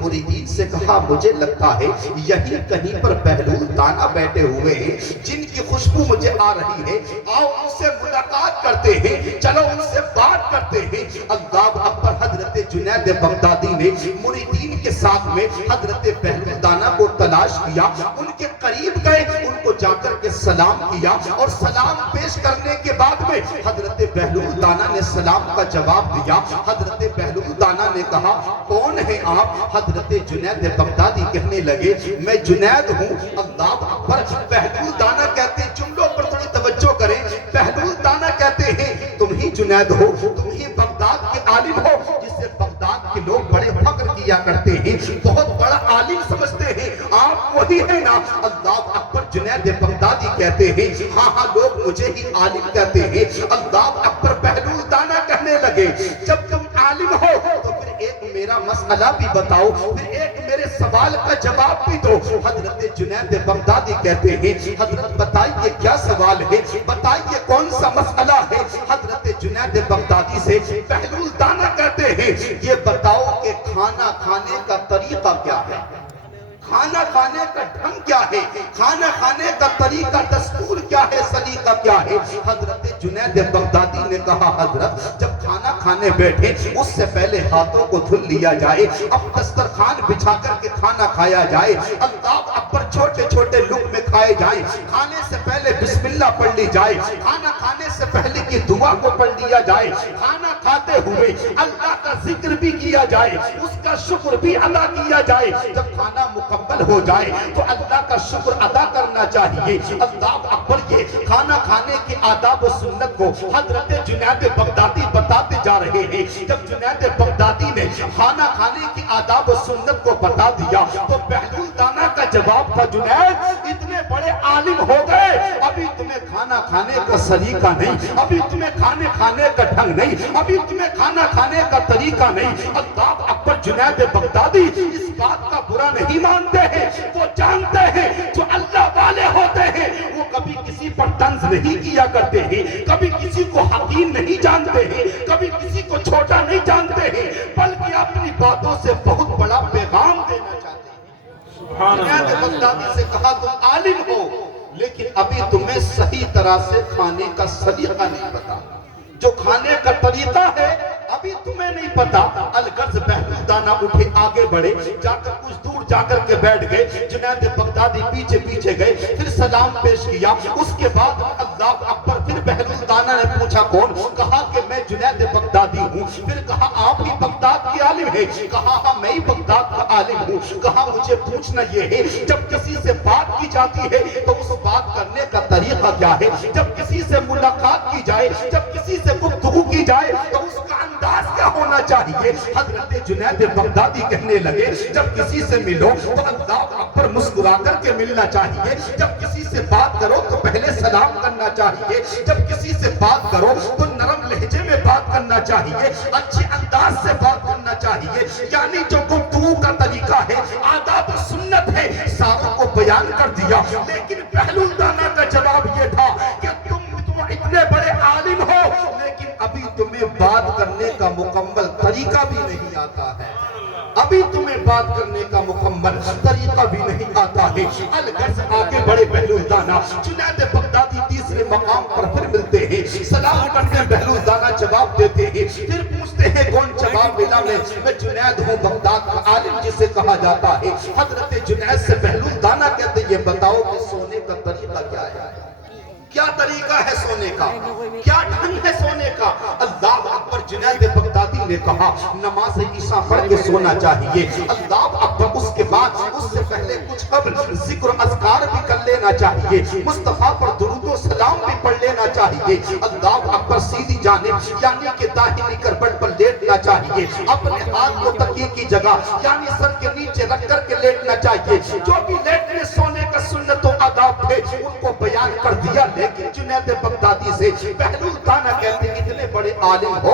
मुरीदीन से कहा मुझे लगता है यही कहीं पर बहलूल दाना बैठे हुए हैं जिनकी खुशबू मुझे आ रही है, आओ उनसे मुलाकात करते हैं, चलो उनसे बात करते हैं। अल्लाह अकबर। हजरत जुनैद बगदादी ने मुरीदीन के साथ में हजरत बहलूल दाना को तलाश किया, उनके करीब गए, उनको जाकर के सलाम किया और सलाम पेश करने के बाद में हजरत बहलूल दाना ने सलाम का जवाब दिया। हजरत बहलूल दाना ने कहा कौन है आप? हजरत जुनैद बगदादी कहने लगे मैं जुनैद हूँ। अल्लाह अकबर। बहलूल दाना कहते हैं, जुमलों पर थोड़ी तवज्जो करें, बहलूल दाना कहते हैं तुम ही जुनैद हो, तुम ही बगदाद के आलिम हो जिससे बगदाद के लोग बड़े फख्र किया करते हैं, बहुत बड़ा आलिम समझते हैं, आप वही है ना? अल्लाह अकबर। जुनैद बगदादी कहते हैं हाँ हाँ लोग मुझे ही आलिम कहते हैं। अल्लाह अकबर। बहलूल दाना कहने लगे जब तुम आलिम हो तो फिर एक मेरा मसला भी बताओ, फिर एक मेरे सवाल का जवाब भी दो। हजरत जुनैद बगदादी कहते हैं हजरत बताइए क्या सवाल है, बताइए कौन सा मसला है। हजरत जुनैद बगदादी से बहलूल दाना कहते हैं ये बताओ कि खाना खाने का तरीका क्या है, खाना खाने का ढंग क्या है, खाना खाने का तरीका दस्तूर क्या है, सलीका क्या है। हजरत जुनैद बगदादी ने कहा हजरत जब खाना खाने बैठे उससे पहले हाथों को धुल लिया जाए, अब दस्तरखान बिछा करके खाना खाया जाए, अल्लाह अकबर छोटे छोटे लुक़्मे खाए जाए, खाने से पहले बिस्मिल्लाह पढ़ ली जाए, खाना खाने से पहले की दुआ को पढ़ लिया जाए, खाना खाते हुए अल्लाह का जिक्र भी किया जाए, उसका शुक्र भी अदा किया जाए। जब खाना मुकम्मल हो जाए तो अल्लाह का शुक्र अदा करना चाहिए। अल्लाह अकबर। ये खाना खाने के आदाब और सुन्नत को हजरत जुनैद बगदादी बताते जा रहे हैं। जब जुनैद बगदादी ने खाना खाने के आदाब और सुन्नत को बता दिया तो बहलूल दाना का जवाब था जुनैद इतने बड़े आलिम हो गए, अभी तुम्हें खाना खाने का सलीका नहीं, अभी तुम्हें खाने खाने का ढंग नहीं, अभी तुम्हें खाना खाने का तरीका नहीं। अल्लाह अकबर। जुनैद बगदादी इस बात का बुरा नहीं मानते हैं, वो जानते हैं जो अल्लाह वाले होते हैं वो कभी किसी पर तंज नहीं किया करते हैं, कभी किसी को हकीम नहीं जानते हैं, कभी किसी को छोटा नहीं जानते हैं, बल्कि अपनी बातों से बहुत बड़ा पैगाम देना चाहते हैं। जुनैद बगदादी से कहा तुम आलिम हो लेकिन अभी तुम्हें सही तरह से खाने का सलीका नहीं पता, जो खाने का तरीका है अभी तुम्हें नहीं पता। अलगर्ज बहलूल दाना उठे आगे बढ़े, जाकर कुछ दूर जाकर के बैठ गए। जुनैद बगदादी पीछे पीछे गए, फिर सलाम पेश किया, उसके बाद अल्लाह अकबर। फिर बहलूल दाना ने पूछा कौन? कहा कि मैं जुनैद बगदादी हूँ। फिर कहा आप ही बगदाद के आलिम है? कहा हाँ मैं ही बगदाद का आलिम हूँ। कहा मुझे पूछना ये है जब किसी से बात की जाती है तो उस बात करने का तरीका क्या है, जब किसी से मुलाकात की जाए, जब किसी से गुफ्तगू की जाए तो उसका अंदाज क्या होना चाहिए। हजरत जुनैद बगदादी कहने लगे जब किसी से मिलो तो अल्लाह अकबर मुस्कुरा करके मिलना चाहिए, जब किसी से बात करो तो पहले सलाम करना चाहिए, जब किसी से बात करो तो नरम लहजे में बात करना चाहिए, अच्छे अंदाज से बात करना चाहिए। यानी जो गुफ्तगू का तरीका है, आदाब सुन्नत है, सारों को बयान कर दिया। लेकिन बहलूल दाना का जवाब ये था कि तुम इतने बड़े आलिम हो लेकिन अभी तुम्हें बात करने का मुकम्मल तरीका भी नहीं आता है, अभी तुम्हें बात करने का मुकम्मल तरीका भी नहीं आता है। अलगर्ज आगे बड़े बहलूल दाना। जुनैद बगदादी तीसरे मकाम पर फिर मिलते हैं, सलाम करते बहलूल दाना जवाब देते हैं, फिर पूछते हैं कौन? जवाब मिला मैं जुनैद हूँ बगदाद का आलिम जिसे कहा जाता है। हजरत जुनैद से बहलूल दाना कहते ये बताओ कि सोने का तरीका क्या है, क्या तरीका है सोने का, क्या ढंग है सोने का। अल्लाह अकबर। जुनैद बगदादी ने कहा नमाज ईशा पढ़ के सोना चाहिए। अल्लाह अकबर। उसके बाद उससे पहले कुछ कब्ल जिक्र अज़कार भी कर लेना चाहिए, मुस्तफा पर दुरूद व सलाम भी पढ़ लेना चाहिए। अल्लाह अकबर। सीधी जानिब यानी कि दाहिनी करवट पर लेटना चाहिए, अपने हाथ को तकिए की जगह यानी सर के नीचे रख कर के लेटना चाहिए। जो भी लेटने सोने का सुन्नत व आदाब थे उनको बयान कर दिया। लेकिन जुनैद बगदादी से बहलूल दाना कहते इतने बड़े आलिम हो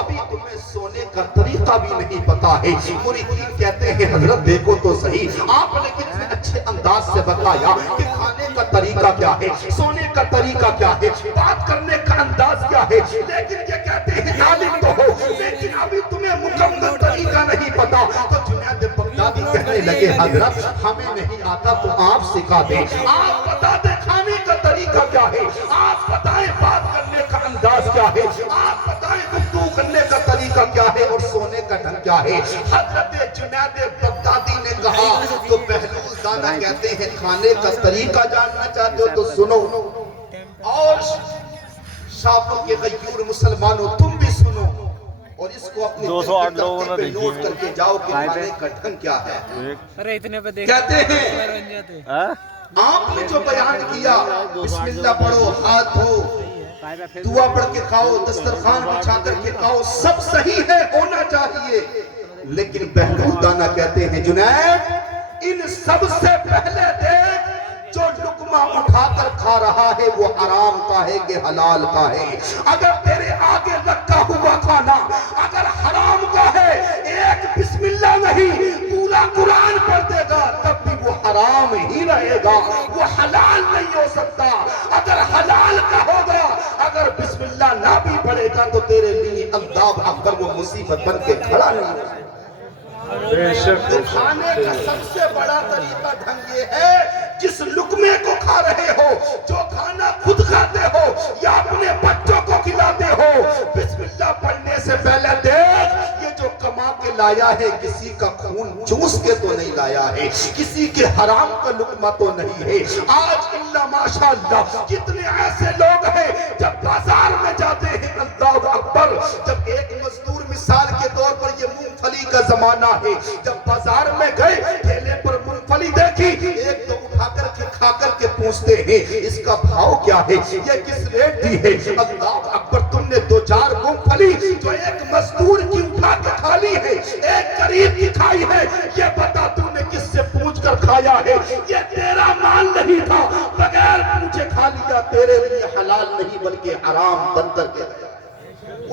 अभी तुम्हें सोने का तरीका भी नहीं पता है। मुरीदीन कहते हैं हजरत देखो तो सही, आपने कितने अच्छे अंदाज से बताया कि खाने का तरीका क्या है, सोने का तरीका क्या है, बात करने का अंदाज क्या है। लेकिन ये कहते हैं आलिम तो हो लेकिन अभी तुम्हें मुकम्मल तरीका नहीं पता। तो जुनैद बगदादी کہنے لگے حضرت ہمیں نہیں آتا تو آپ سکھا دیں، آپ بتا دیں کھانے کا طریقہ کیا ہے، آپ بتائیں بات کرنے کا انداز کیا ہے، آپ بتائیں گفتگو کرنے کا طریقہ کیا ہے اور سونے کا ڈھنگ کیا ہے۔ حضرت جنید بغدادی نے کہا تو بہلول دانا کہتے ہیں کھانے کا طریقہ جاننا چاہتے ہو تو سنو، اور شاپور کے غیور مسلمانوں تم بھی سنو اور اس کو اپنے دل پہ نوٹ کر کے جاؤ کہ کھانے کا ڈھنگ کیا ہے۔ کہتے ہیں آپ نے جو بیان کیا بسم اللہ پڑھو، ہاتھ دھو، دعا پڑھ کے کھاؤ، دسترخوان بچھا کر کے کھاؤ، سب صحیح ہے، ہونا چاہیے، لیکن بہلول دانا کہتے ہیں جنید ان سب سے پہلے دیکھ جو لقمہ اٹھا کر کھا رہا ہے وہ حرام کا ہے کہ حلال کا ہے۔ اگر تیرے آگے رکھا ہوا کھانا اگر حرام کا ہے، ایک بسم اللہ نہیں پورا قرآن پڑھ دے گا تب بھی وہ حرام ہی رہے گا، وہ حلال نہیں ہو سکتا۔ اگر حلال کا ہوگا، اگر بسم اللہ نہ بھی پڑھے گا تو تیرے لیے اللہ اکبر وہ مصیبت بن کے کھڑا نہیں ہوگا۔ تو کھانے کا سب سے بڑا طریقہ ڈھنگ یہ ہے جس لقمے کو کھا رہے ہو، جو کھانا خود کھاتے ہو یا اپنے بچوں کو کھلاتے ہو، بسم اللہ پڑھنے سے پہلے دیکھ یہ جو کما کے لایا ہے کسی کا خون چوس کے تو نہیں لایا ہے، کسی کے حرام کا لقمہ تو نہیں ہے۔ آج اللہ ماشاءاللہ کتنے ایسے لوگ ہیں جب بازار میں جاتے ہیں اللہ اکبر، جب ایک مزدور مثال کے طور پر یہ مونگ پھلی کا زمانہ ہے، جب بازار میں گئے ٹھیلے پر مونگ پھلی دیکھی، ایک تو اٹھا کر کے کھا کر کے پوچھتے ہیں اس کا بھاؤ کیا ہے، یہ کس ریٹ دی ہے؟ اللہ اکبر، تم نے دو چار مونگ پھلی جو ایک مزدور کی اٹھا کے کھا لی ہے، ایک غریب کی کھائی ہے، یہ بتا تم نے کس سے پوچھ کر کھایا ہے؟ یہ تیرا مال نہیں تھا، بغیر پوچھے کھا لیا، تیرے لیے حلال نہیں بلکہ حرام بن کر کے گیا۔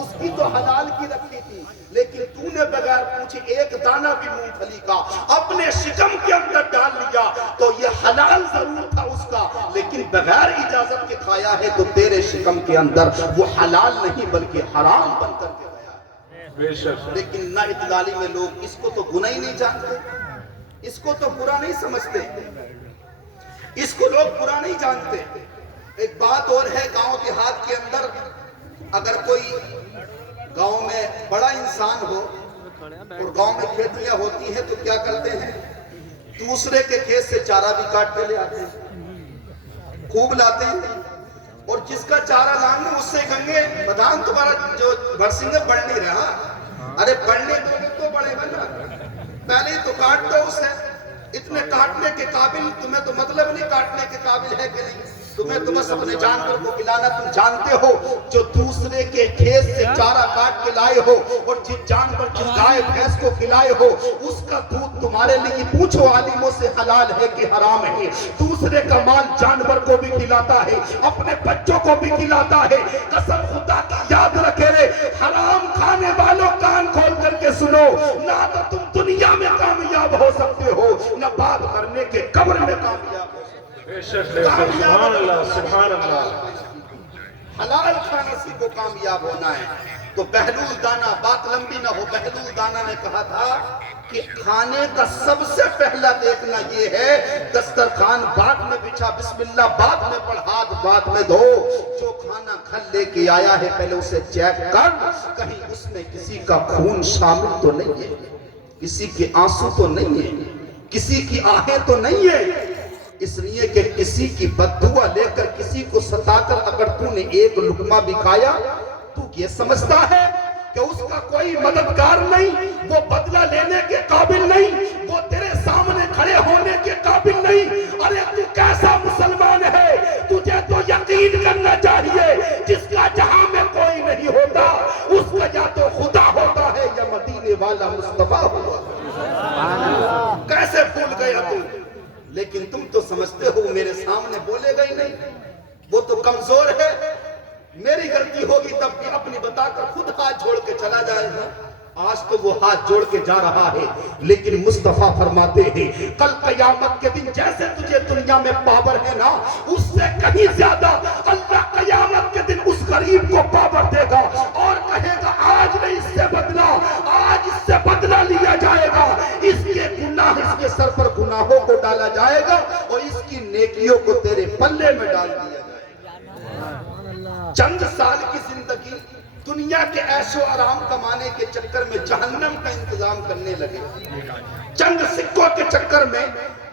اس کی تو حلال کی رکھی تھی لیکن تو نے بغیر پوچھے ایک دانہ بھی مونگ پھلی کا اپنے شکم کے اندر ڈال لیا تو یہ حلال ضرور تھا اس کا، لیکن بغیر اجازت کے کھایا ہے تو تیرے شکم کے اندر وہ حلال نہیں بلکہ حرام بن کر کے گیا۔ لیکن نہ اطلالی میں لوگ اس کو تو گناہ ہی نہیں جانتے، اس کو تو برا نہیں سمجھتے، اس کو لوگ برا نہیں جانتے۔ ایک بات اور ہے، گاؤں دیہات کے اندر اگر کوئی گاؤں میں بڑا انسان ہو اور گاؤں میں کھیتیاں ہوتی ہیں تو کیا کرتے ہیں، دوسرے کے کھیت سے چارہ بھی کاٹ کے لے آتے ہیں، خوب لاتے ہیں، اور جس کا چارہ لائیں گے اس سے کہیں گے بدان تمہارا جو برسنگ ہے بڑھ نہیں رہا، ارے بڑھنے دو گے تو بڑھے گا نا، پہلے تو کاٹ دو اسے، اتنے کاٹنے کے قابل تمہیں تو مطلب نہیں کاٹنے کے قابل ہے کہ نہیں، تمہیں تو بس اپنے جانور کو کھلانا، تم جانتے ہو جو دوسرے کے کھیت سے چارہ کاٹ کے لائے ہو اور جس جانور جس گائے بھینس کو کھلائے ہو اس کا دودھ تمہارے لیے پوچھو عالموں سے حلال ہے کہ حرام ہے، دوسرے کا مال جانور کو بھی کھلاتا ہے، اپنے بچوں کو بھی کھلاتا ہے، قسم خدا کی یاد رکھے رے، حرام کھانے والوں کان کھول کر کے سنو، نہ تو تم دنیا میں کامیاب ہو سکتے ہو نہ بات کرنے کے قبر میں کامیاب ہو سکتے ہو۔ سبحان اللہ سبحان اللہ، حلال کھانے سے کو کامیاب ہونا ہے۔ تو بہلول دانا، بات لمبی نہ ہو، بہلول دانا نے کہا تھا کہ کھانے کا سب سے پہلا دیکھنا یہ ہے دسترخوان بعد میں بچھا، بسم اللہ بعد میں پڑھ، ہاتھ بعد میں دھو، جو کھانا کھل لے کے آیا ہے پہلے اسے چیک کر کہیں اس میں کسی کا خون شامل تو نہیں ہے، کسی کے آنسو تو نہیں ہے، کسی کی آہیں تو نہیں ہے، اس لیے کہ کسی کی بددعا لے کر کسی کو ستا کر اگر تو نے ایک لقمہ بھی کھایا تو یہ سمجھتا ہے کہ اس کا کوئی مددگار نہیں، وہ بدلہ لینے کے قابل نہیں، وہ تیرے سامنے کھڑے ہونے کے قابل نہیں۔ ارے تو کیسا مسلمان ہے، تجھے تو یقین کرنا چاہیے جس کا جہاں میں کوئی نہیں ہوتا اس کا یا تو خدا ہوتا ہے یا مدینے والا مصطفیٰ ہوتا۔ کیسے بھول گیا تم؟ لیکن تم تو سمجھتے ہو میرے سامنے بولے گا ہی نہیں، وہ تو کمزور ہے، میری غلطی ہوگی تب بھی اپنی بتا کر خود ہاتھ جوڑ کے چلا جائے گا۔ آج تو وہ ہاتھ جوڑ کے جا رہا ہے، لیکن مصطفیٰ فرماتے ہیں کل قیامت کے دن جیسے تجھے دنیا میں پاور ہے نا اس سے کہیں زیادہ اللہ قیامت کے دن اس غریب کو پاور دے گا اور کہے گا آج نہیں اس سے بدلا، آج اس سے بدلا لیا جائے گا، اس کے گناہ गुनाह इसके सर पर गुनाहों को डाला जाएगा और इसकी नेकियों को तेरे पल्ले में डाल दिया जाएगा। चंद साल की जिंदगी दुनिया के ऐशो आराम कमाने के चक्कर में जहन्नम का इंतजाम करने लगे। चंद सिक्कों के चक्कर में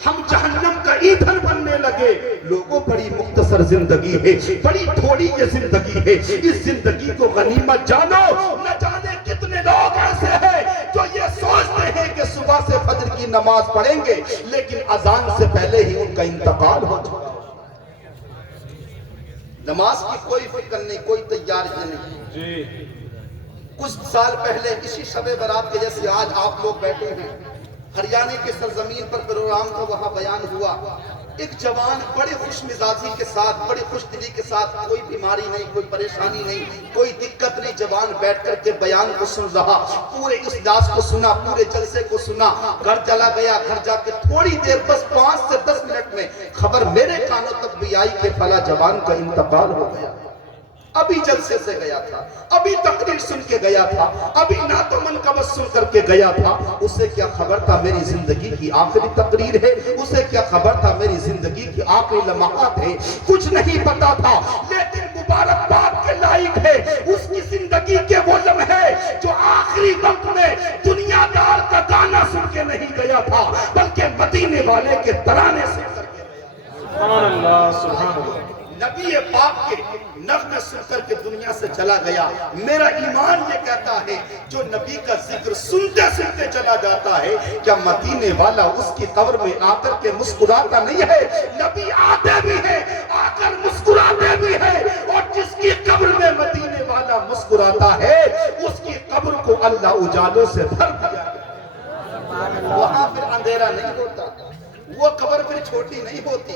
हम जहन्नम का ईंधन बनने लगे। लोगों, बड़ी मुख्तसर जिंदगी है, बड़ी थोड़ी ये जिंदगी है। इस जिंदगी को गनीमत जानो। न जाने कितने लोग ऐसे हैं जो ये सोचते हैं कि सुबह से फजर की नमाज पढ़ेंगे, लेकिन अजान से पहले ही उनका इंतकाल हो चुका। नमाज की कोई फिक्र नहीं, कोई तैयारी नहीं। कुछ साल पहले इसी शबे बरात के जैसे आज आप लोग बैठे हैं, हरियाणा के सरजमीन पर प्रोग्राम था, वहां बयान हुआ। एक जवान बड़े खुश मिजाजी के साथ, बड़े खुश दिली के साथ, कोई बीमारी नहीं, कोई परेशानी नहीं, कोई दिक्कत नहीं, जवान बैठ कर के बयान को सुन रहा, पूरे इजलास को सुना, पूरे जलसे को सुना। घर चला गया, घर जाके थोड़ी देर, बस 5 से 10 मिनट में खबर मेरे कानों तक भी आई कि फला जवान का इंतकाल हो गया। अभी जलसे से गया था, अभी तकरीर सुन के गया था, अभी ना तो मनकबत सुन करके गया था। उसे क्या खबर था मेरी जिंदगी की आखिरी तकरीर है, उसे क्या खबर था मेरी जिंदगी की आखिरी लम्हात है, कुछ नहीं पता था। लेकिन मुबारकबाद के लायक है उसकी जिंदगी के वो लम्हे जो आखिरी वक्त में दुनियादार का गाना सुन के नहीं गया था, बल्कि मदीने वाले के तराने सुन करके गया। सुभान अल्लाह, सुभान अल्लाह। नबी पाक के नग़्मे सुनकर के दुनिया से चला गया। मेरा ईमान ये कहता है जो नबी का जिक्र सुनते सुनते चला जाता है, क्या मदीने वाला उसकी कब्र में आकर के मुस्कुराता नहीं है? नबी आते भी है, आकर मुस्कुराते भी है, और जिसकी कब्र में मदीने वाला मुस्कुराता है उसकी कब्र को अल्लाह उजालों से भर दिया। वहां फिर अंधेरा नहीं होता, वो कब्र फिर छोटी नहीं होती,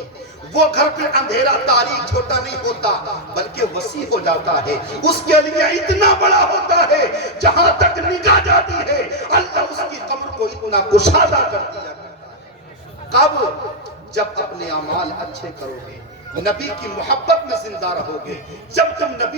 वो घर पे अंधेरा तारीख छोटा नहीं होता, बल्कि वसी हो जाता है। उसके लिए इतना बड़ा होता है, जहां तक निगाह जाती है अल्लाह उसकी कब्र को इतना कुशादा कर दिया। कब? जब अपने अमाल अच्छे करोगे, नबी की मोहब्बत में जिंदा रहोगे, जब तुम नबी